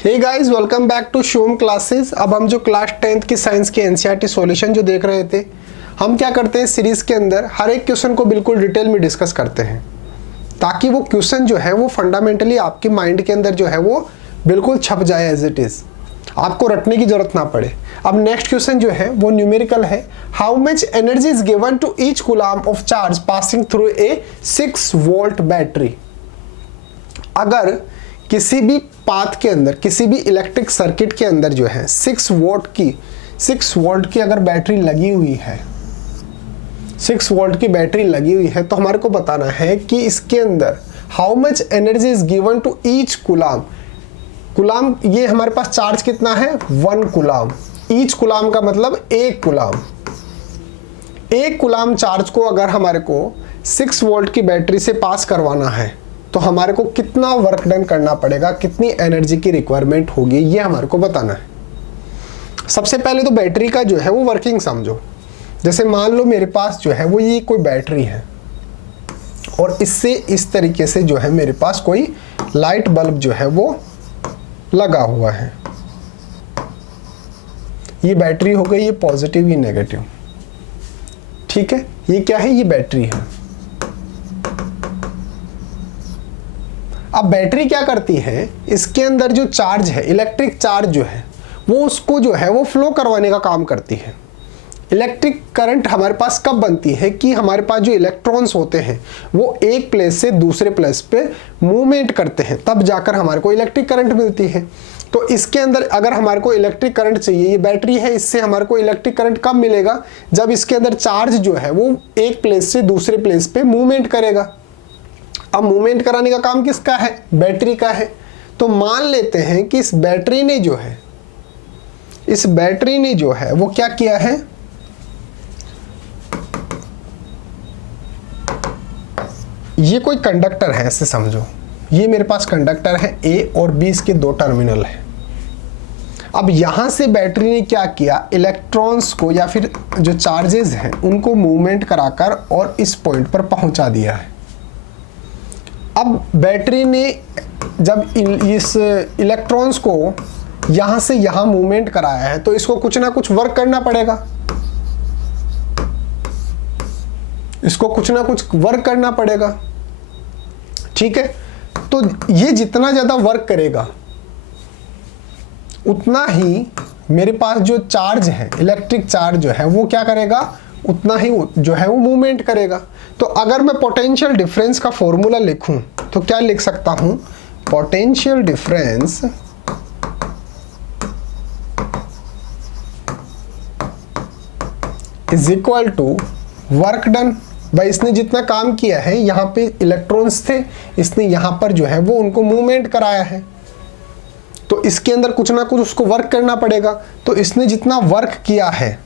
Hey guys, welcome back to Shom classes. अब हम जो क्लास 10th की साइंस की एनसीईआरटी सॉल्यूशन जो देख रहे थे, हम क्या करते हैं सीरीज के अंदर हर एक क्वेश्चन को बिल्कुल डिटेल में डिस्कस करते हैं ताकि वो क्वेश्चन जो है वो फंडामेंटली आपके माइंड के अंदर जो है वो बिल्कुल छप जाए एज इट इज, आपको रटने की जरूरत ना पड़े। अब नेक्स्ट क्वेश्चन जो है वो न्यूमेरिकल है। How much energy is given to each coulomb of charge passing through a 6 volt battery. अगर किसी भी पाथ के अंदर, किसी भी इलेक्ट्रिक सर्किट के अंदर जो है 6 वोल्ट की अगर बैटरी लगी हुई है, 6 वोल्ट की बैटरी लगी हुई है, तो हमारे को बताना है कि इसके अंदर how much energy is given to each coulomb. Coulomb, ये हमारे पास चार्ज कितना है 1 कूलम। ईच कूलम का मतलब एक कूलम। एक कूलम चार्ज को अगर हमारे को 6 वोल्ट की बैटरी से पास करवाना है तो हमारे को कितना वर्क डन करना पड़ेगा, कितनी एनर्जी की रिक्वायरमेंट होगी, ये हमारे को बताना है। सबसे पहले तो बैटरी का जो है वो वर्किंग समझो। जैसे मान लो मेरे पास जो है वो ये कोई बैटरी है और इससे इस तरीके से जो है मेरे पास कोई लाइट बल्ब जो है वो लगा हुआ है। ये बैटरी हो गई, ये पॉजिटिव, ये नेगेटिव। ठीक है, ये क्या है, ये बैटरी है। अब बैटरी क्या करती है, इसके अंदर जो चार्ज है, इलेक्ट्रिक चार्ज जो है वो उसको जो है वो फ्लो करवाने का काम करती है। इलेक्ट्रिक करंट हमारे पास कब बनती है कि हमारे पास जो इलेक्ट्रॉन्स होते हैं वो एक प्लेस से दूसरे प्लेस पे मूवमेंट करते हैं, तब जाकर हमारे को इलेक्ट्रिक करंट मिलती है। तो इसके अंदर अगर हमारे को इलेक्ट्रिक करंट चाहिए, ये बैटरी है, इससे हमारे को इलेक्ट्रिक करंट कब मिलेगा, जब इसके अंदर चार्ज जो है वो एक प्लेस से दूसरे प्लेस पे मूवमेंट करेगा। अब मूवमेंट कराने का काम किसका है, बैटरी का है। तो मान लेते हैं कि इस बैटरी ने जो है वो क्या किया है, ये कोई कंडक्टर है, ऐसे समझो। ये मेरे पास कंडक्टर है, ए और बी इसके 2 टर्मिनल है। अब यहां से बैटरी ने क्या किया, इलेक्ट्रॉन्स को या फिर जो चार्जेस हैं उनको मूवमेंट कराकर और इस पॉइंट पर पहुंचा दिया है। अब बैटरी ने जब इस इलेक्ट्रॉन्स को यहां से यहां मूवमेंट कराया है तो इसको कुछ ना कुछ वर्क करना पड़ेगा, इसको कुछ ना कुछ वर्क करना पड़ेगा। ठीक है, तो ये जितना ज्यादा वर्क करेगा उतना ही मेरे पास जो चार्ज है, इलेक्ट्रिक चार्ज जो है वो क्या करेगा, उतना ही जो है वो मूवमेंट करेगा। तो अगर मैं पोटेंशियल डिफरेंस का फॉर्मूला लिखूं तो क्या लिख सकता हूं, potential difference is equal to work done. भाई इसने जितना काम किया है, यहाँ पे इलेक्ट्रॉन्स थे, इसने यहाँ पर जो है वो उनको मूवमेंट कराया है, तो इसके अंदर कुछ ना कुछ उसको वर्क करना पड़ेगा। तो इसने जितना वर्क किया है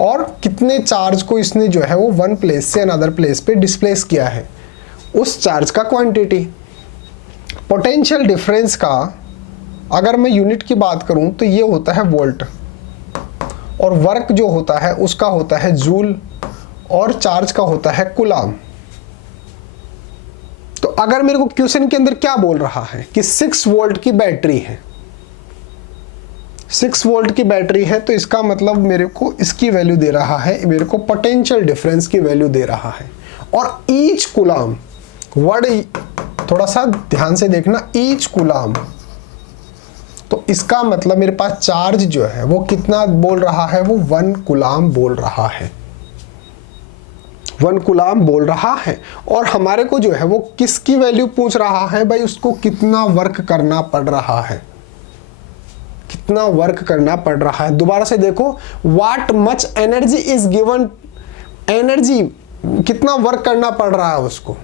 और कितने चार्ज को इसने जो है वो वन प्लेस से अनदर प्लेस पे डिस्प्लेस किया है, उस चार्ज का क्वांटिटी। पोटेंशियल डिफरेंस का अगर मैं यूनिट की बात करूं तो ये होता है वोल्ट, और वर्क जो होता है उसका होता है जूल, और चार्ज का होता है कूलम। तो अगर मेरे को क्वेश्चन के अंदर क्या बोल रहा है कि 6 वोल्ट की बैटरी है, 6 वोल्ट की बैटरी है, तो इसका मतलब मेरे को इसकी वैल्यू दे रहा है, मेरे को पोटेंशियल डिफरेंस की वैल्यू दे रहा है। और ईच कूलम, वर्ड थोड़ा सा ध्यान से देखना, ईच कूलम, तो इसका मतलब मेरे पास चार्ज जो है वो कितना बोल रहा है, वो 1 कूलम बोल रहा है, 1 कूलम बोल रहा है। और हमारे को जो है वो किसकी वैल्यू पूछ रहा है, भाई उसको कितना वर्क करना पड़ रहा है, कितना वर्क करना पड़ रहा है। दोबारा से देखो, what much energy is given, energy कितना वर्क करना पड़ रहा है उसको,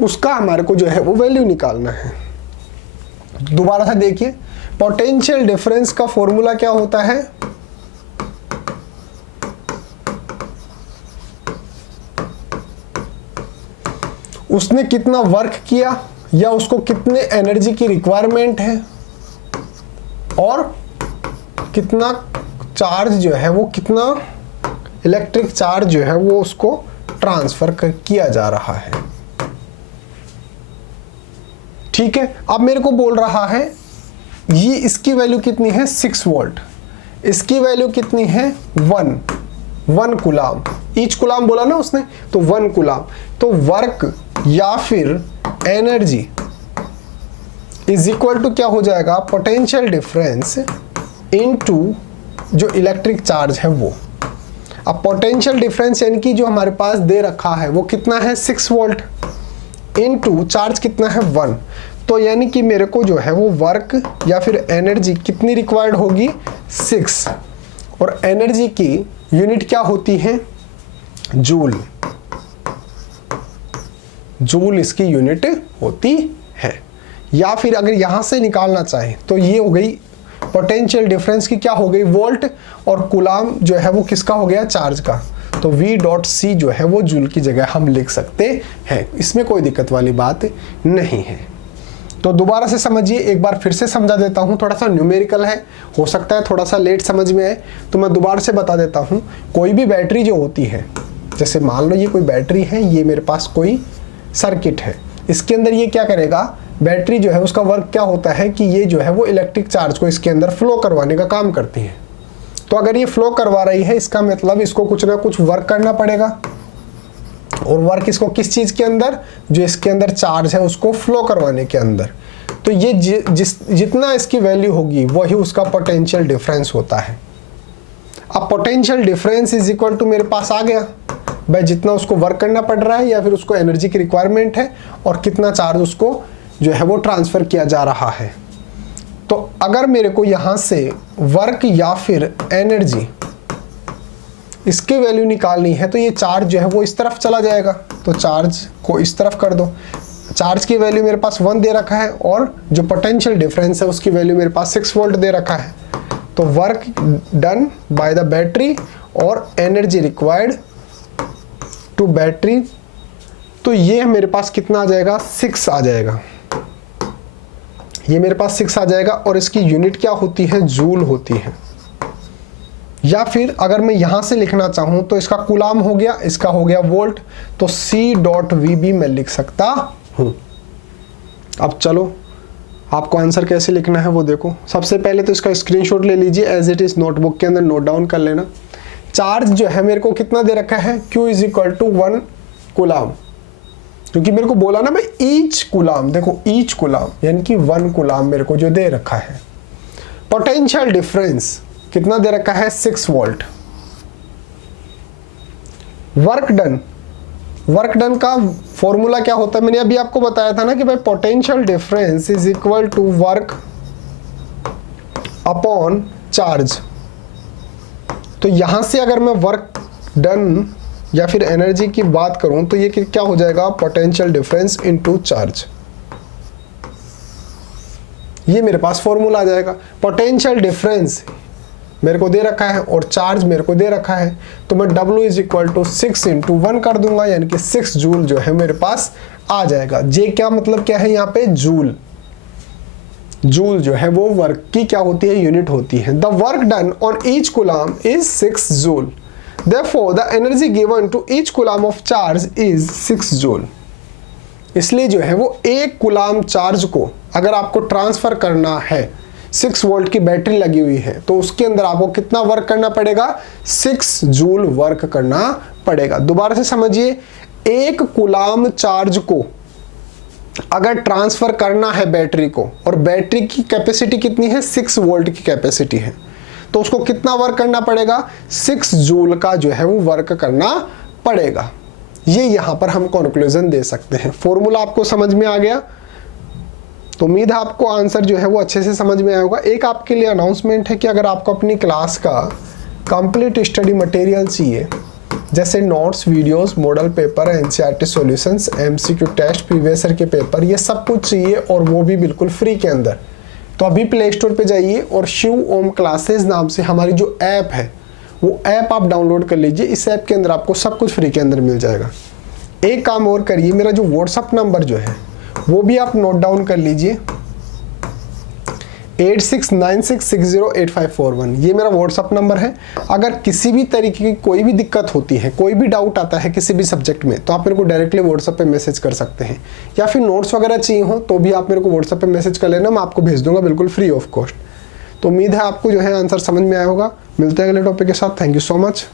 उसका हमारे को जो है वो वैल्यू निकालना है। दोबारा से देखिए, पोटेंशियल डिफरेंस का फॉर्मूला क्या होता है, उसने कितना वर्क किया या उसको कितने एनर्जी की रिक्वायरमेंट है, और कितना चार्ज जो है वो, कितना इलेक्ट्रिक चार्ज जो है वो उसको ट्रांसफर किया जा रहा है। ठीक है, अब मेरे को बोल रहा है ये इसकी वैल्यू कितनी है 6 वोल्ट, इसकी वैल्यू कितनी है 1 कूलाम, ईच कूलाम बोला ना उसने, तो 1 कूलाम। तो वर्क या फिर एनर्जी इज इक्वल टू क्या हो जाएगा, पोटेंशियल डिफरेंस इनटू जो इलेक्ट्रिक चार्ज है वो। अब पोटेंशियल डिफरेंस यानी कि जो हमारे पास दे रखा है वो कितना है 6 वोल्ट, इनटू चार्ज कितना है 1। तो यानी कि मेरे को जो है वो वर्क या फिर एनर्जी कितनी रिक्वायर्ड होगी 6, और एनर्जी की यूनिट क्या होती है जूल, जूल इसकी यूनिट होती है। या फिर अगर यहां से निकालना चाहे तो ये हो गई पोटेंशियल डिफरेंस की क्या हो गई वोल्ट, और कूलाम जो है वो किसका हो गया चार्ज का। तो V.C जो है वो जूल की जगह हम लिख सकते हैं, इसमें कोई दिक्कत वाली बात नहीं है। तो दोबारा से समझिए, एक बार फिर से समझा देता हूँ, थोड़ा सा न्यूमेरिकल है, हो सकता है थोड़ा सा लेट समझ में आए, तो मैं दोबारा से बता देता हूँ। कोई भी बैटरी जो होती है, जैसे मान लो ये कोई बैटरी है, ये मेरे पास कोई सर्किट है, इसके अंदर ये क्या करेगा, बैटरी जो है उसका वर्क क्या होता है कि ये जो है वो इलेक्ट्रिक चार्ज को इसके अंदर फ्लो करवाने का काम करती है। तो अगर ये फ्लो करवा रही है, इसका मतलब इसको कुछ ना कुछ वर्क करना पड़ेगा, और वर्क इसको किस चीज के अंदर, जो इसके अंदर चार्ज है उसको फ्लो करवाने के अंदर। तो ये जितना इसकी वैल्यू होगी वही उसका पोटेंशियल डिफरेंस होता है। अब potential difference is equal to मेरे पास आ गया भाई, जितना उसको वर्क करना पड़ रहा है या फिर उसको एनर्जी की रिक्वायरमेंट है, और कितना चार्ज उसको जो है वो ट्रांसफर किया जा रहा है। तो अगर मेरे को यहां से वर्क या फिर एनर्जी इसकी वैल्यू निकालनी है, तो ये चार्ज जो है वो इस तरफ चला जाएगा, तो चार्ज को इस तरफ कर दो। चार्ज की वैल्यू मेरे पास 1 दे रखा है, और जो पोटेंशियल डिफरेंस है उसकी वैल्यू मेरे पास 6 वोल्ट दे रखा है। तो work done by the battery और एनर्जी रिक्वायर्ड टू बैटरी, तो ये मेरे पास कितना आ जाएगा 6 आ जाएगा, ये मेरे पास 6 आ जाएगा, और इसकी यूनिट क्या होती है जूल होती है। या फिर अगर मैं यहां से लिखना चाहूं तो इसका कूलाम हो गया, इसका हो गया वोल्ट, तो C.V मैं लिख सकता हूं। अब चलो आपको आंसर कैसे लिखना है वो देखो। सबसे पहले तो इसका स्क्रीनशॉट ले लीजिए, एज इट इज नोटबुक के अंदर नोट डाउन कर लेना। चार्ज जो है मेरे को कितना दे रखा है, Q is equal to 1 coulomb, क्योंकि मेरे को बोला ना भाई ईच कूलाम, देखो ईच कूलाम यानी कि 1 कूलाम मेरे को जो दे रखा है। पोटेंशियल डिफरेंस कितना दे रखा है 6 volt. Work done, work done का फॉर्मूला क्या होता है, मैंने अभी आपको बताया था ना कि भाई potential difference is equal to work upon charge. तो यहां से अगर मैं वर्क डन या फिर एनर्जी की बात करूं तो ये क्या हो जाएगा, पोटेंशियल डिफरेंस इनटू चार्ज, ये मेरे पास फॉर्मूला आ जाएगा। पोटेंशियल डिफरेंस मेरे को दे रखा है और चार्ज मेरे को दे रखा है, तो मैं W is equal to 6 into 1 कर दूंगा, यानी कि 6 जूल जो है मेरे पास आ जाएगा। जे क्या मतलब क्या है यहाँ पे, जूल। जूल जो है वो वर्क की क्या होती है, यूनिट होती है। The work done on each coulomb is 6 joule, therefore the energy given to each coulomb of charge is 6 joule। इसलिए जो है वो 1 कूलाम चार्ज को अगर आपको ट्रांसफर करना है, 6 वोल्ट की बैटरी लगी हुई है, तो उसके अंदर आपको कितना वर्क करना पड़ेगा, 6 जूल वर्क करना पड़ेगा। दोबारा से समझिए, 1 कूलाम चार्ज को अगर ट्रांसफर करना है बैटरी को, और बैटरी की कैपेसिटी कितनी है, 6 वोल्ट की कैपेसिटी है, तो उसको कितना वर्क करना पड़ेगा, 6 जूल का जो है वो वर्क करना पड़ेगा। ये यहां पर हम कंक्लूजन दे सकते हैं। फॉर्मूला आपको समझ में आ गया, तो उम्मीद है आपको आंसर जो है वो अच्छे से समझ में आया होगा। एक आपके लिए अनाउंसमेंट है कि अगर आपको अपनी क्लास का कंप्लीट स्टडी मटेरियल चाहिए, जैसे notes, videos, model paper, NCERT solutions, MCQ test, previous year के पेपर, ये सब कुछ चाहिए, और वो भी बिल्कुल फ्री के अंदर, तो अभी प्ले स्टोर पे जाइए और शिव ओम क्लासेस नाम से हमारी जो ऐप है वो ऐप आप डाउनलोड कर लीजिए। इस ऐप के अंदर आपको सब कुछ फ्री के अंदर मिल जाएगा। एक काम और करिए, मेरा जो व्हाट्सअप नंबर जो है वो भी आप नोट डाउन कर लीजिए, 8696608541 ये मेरा व्हाट्सअप नंबर है। अगर किसी भी तरीके की कोई भी दिक्कत होती है, कोई भी डाउट आता है किसी भी सब्जेक्ट में, तो आप मेरे को डायरेक्टली व्हाट्सअप पे मैसेज कर सकते हैं, या फिर नोट्स वगैरह चाहिए हो तो भी आप मेरे को व्हाट्सअप पे मैसेज कर लेना, मैं आपको भेज दूंगा बिल्कुल फ्री ऑफ कॉस्ट। तो उम्मीद है आपको जो है आंसर समझ में आया होगा। मिलते हैं अगले टॉपिक के साथ। Thank you so much.